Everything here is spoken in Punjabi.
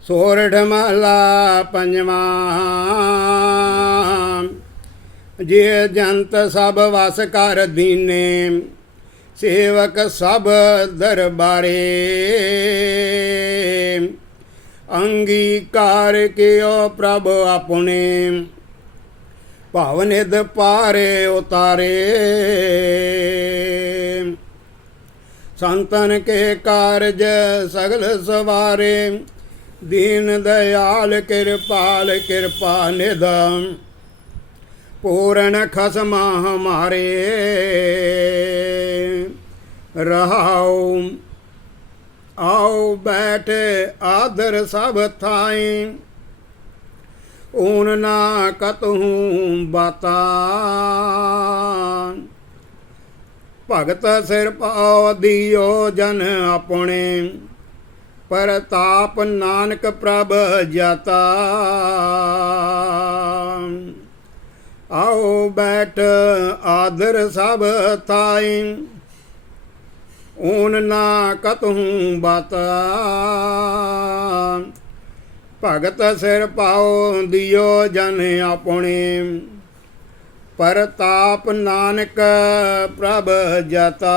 ਸੋਰਠ ਮਹਲਾ ਪੰਜਵਾਂ। ਜੇ ਜੰਤ ਸਭ ਵਸ ਕਰ ਦੀਨੇ, ਸੇਵਕ ਸਭ ਦਰਬਾਰੇ। ਅੰਗੀਕਾਰ ਕਿਓ ਪ੍ਰਭ ਆਪਣੇ ਭਾਵਨਿਦ ਪਾਰੇ ਉਤਾਰੇ। ਸੰਤਨ ਕੇ ਕਾਰਜ ਸਗਲ ਸਵਾਰੇ ਦੀਨ ਦਇਆਲ ਕਿਰਪਾਲ, ਕਿਰਪਾ ਨਿਦਮ ਪੂਰਨ ਖਸਮ ਹਮਾਰੇ। ਰਹਾਉ, ਆਓ ਬੈਠੇ ਆਦਰ ਸਭ ਥਾਈ। ਊਨ ਨਾ ਕਤਹੂ ਬਾਤਾ। ਭਗਤ ਸਿਰ ਪਾਉ ਦਿਓ ਜਨ ਆਪਣੇ। ਪਰਤਾਪ ਨਾਨਕ ਪ੍ਰਭ ਜਤਾ। ਆਓ ਬੈਠ ਆਦਰ ਸਭ ਤਾਈ ਊਨ ਨਾ ਕਤਹੂ ਬਾਤਾ। ਭਗਤ ਸਿਰ ਪਾਉ ਦਿਓ ਜਨ ਆਪਣੇ, ਪ੍ਰਤਾਪ ਨਾਨਕ ਪ੍ਰਭ ਜਤਾ।